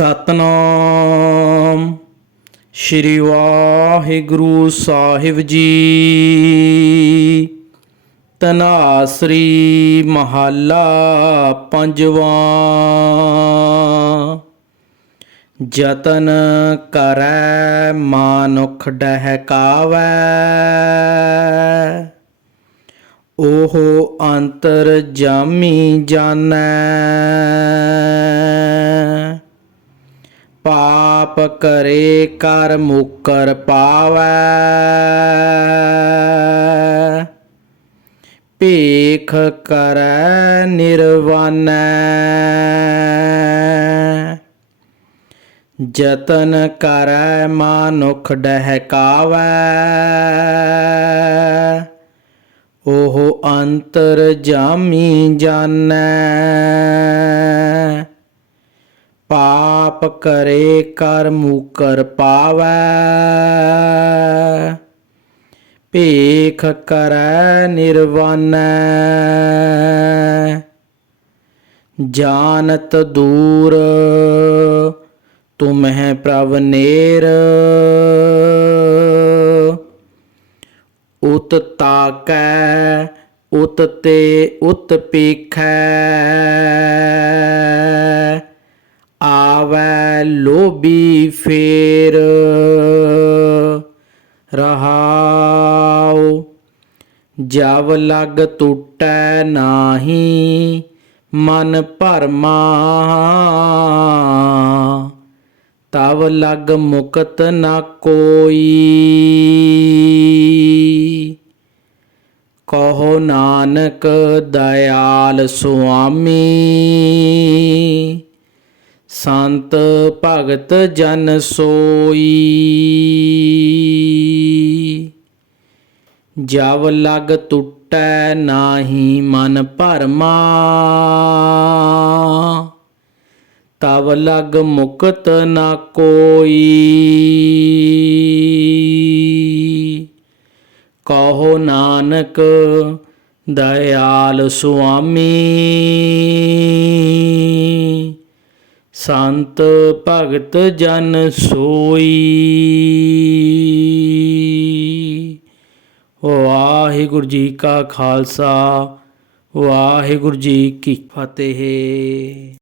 ਸਤਨਾਮ। ਸ਼੍ਰੀ ਵਾਹਿਗੁਰੂ ਸਾਹਿਬ ਜੀ। ਤਨਾਸਰੀ ਮਹੱਲਾ ਪੰਜਵਾਂ। ਜਤਨ ਕਰੈ ਮਾਨੁਖ ਡਹਿਕਾਵੈ। ਉਹ ਅੰਤਰ ਜਾਮੀ ਜਾਣੈ। ਪਾਪ ਕਰੇ ਕਰ ਮੁਕਰ ਪਾਵੈ। ਭੇਖ ਕਰੈ ਨਿਰਵਾਨੈ। ਜਤਨ ਕਰੈ ਮਾਨੁਖ ਡਹਿਕਾਵੈ। ਉਹ ਅੰਤਰ ਜਾਮੀ ਜਾਣੈ। ਪਾਪ ਕਰੇ ਕਰ ਮੁਕਰ ਪਾਵੈ। ਭੇਖ ਕਰੈ ਨਿਰਵਾਨੈ। ਜਾਣਤ ਦੂਰ ਤੁਮਹਿ ਪ੍ਰਭ ਨੇਰ। ਉਤ ਤਾਕੈ, ਉਤ ਤੇ ਉਤ ਪੀਖੈ। ਲੋਭੀ ਫੇਰ ਰਹਾਉ। ਜਬ ਲਗ ਟੁੱਟੈ ਨਾਹੀ, ਮਨ ਭਰਮਾ ਤਵ ਲਗ ਮੁਕਤ ਨ ਕੋਈ। ਕਹੋ ਨਾਨਕ ਦਇਆਲ ਸੁਆਮੀ। ਸੰਤ ਭਗਤ ਜਨ ਸੋਈ। ਜਬ ਲਗ ਟੁੱਟੈ ਨਾਹੀ ਮਨ ਭਰਮਾ। ਤਬ ਲਗ ਮੁਕਤ ਨਾ ਕੋਈ। ਕਹੋ ਨਾਨਕ ਦਇਆਲ ਸੁਆਮੀ। ਸੰਤ ਭਗਤ ਜਨ ਸੋਈ। ਵਾਹਿਗੁਰੂ ਜੀ ਕਾ ਖਾਲਸਾ ਵਾਹਿਗੁਰੂ ਜੀ ਕੀ ਫਤਿਹ।